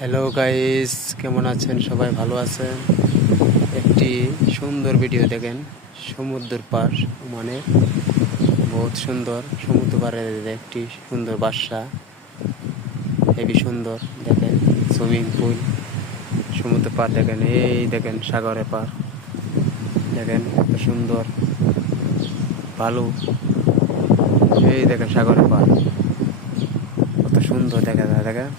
Hello guys, কেমন আছেন? সবাই ভালো আছেন? একটি সুন্দর ভিডিও দেখেন। সমুদ্র পার মানে বহুত সুন্দর। সমুদ্র পাড়ে একটি সুন্দর বাসা, হেবি সুন্দর। দেখেন সুইমিং পুল, সমুদ্র পার দেখেন, এই দেখেন সাগরের পার দেখেন কত সুন্দর। ভালো, এই দেখেন সাগরের পার কত সুন্দর দেখা যায়। দেখেন